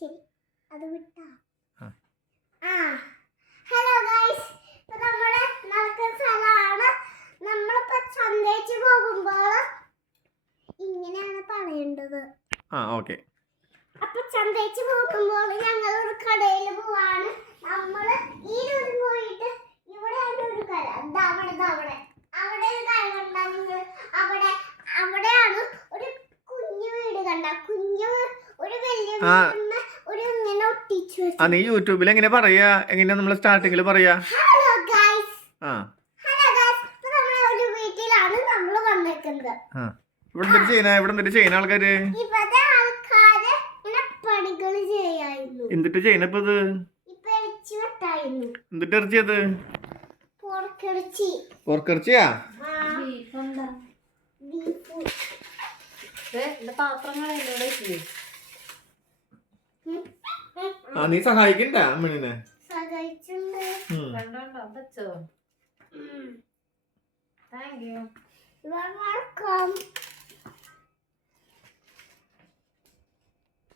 ശരി അത് വിട്ടാ. ആ. ഹലോ ഗൈസ് ഇപ്പൊ നമ്മൾ നടക്കുന്ന സ്ഥലമാണ്. നമ്മളിപ്പോ ചന്തയിച്ച് പോകുമ്പോൾ ഇങ്ങനെയാണ് പറയേണ്ടത്. ആ ഓക്കെ അപ്പൊ ചന്തയിച്ച് പോകുമ്പോൾ ഞങ്ങൾ ഒരു കടയിൽ പോവാണ്. നമ്മൾ ഈ ദൂരം പോയിട്ട് ഇവിടെയാണ് ഒരു കട. ദാ അവിടെ ദാ അവിടെ. അവിടെ ഒരു കട കണ്ടാ നിങ്ങൾ അവിടെ അവിടെയാണ് ഒരു കുഞ്ഞു വീട് കണ്ട. കുഞ്ഞു ഒരു വലിയ ആ. ആ നീ യൂട്യൂബിൽ എങ്ങനെ പറയാ? എങ്ങനെയാ നമ്മൾ സ്റ്റാർട്ടിങ്ങിൽ പറയാ? ആ. ഹലോ ഗൈസ് നമ്മൾ ഒരു വീട്ടിലാണ് നമ്മൾ വന്നിരിക്കുന്നത് ആ. ഇവിടെ ആൾക്കാര്? എന്തിട്ട് ചെയ്യണ ഇപ്പൊ ഇത്? എന്തിട്ട് ഇറച്ചിയത് പോർക്കിറച്ചിയാ ആ നീ സഹായിക്കണ്ട? അമ്മണിനെ സഹായിച്ചിട്ടുണ്ട്. കണ്ടോ, കണ്ടോ? വെച്ചോ? Thank you welcome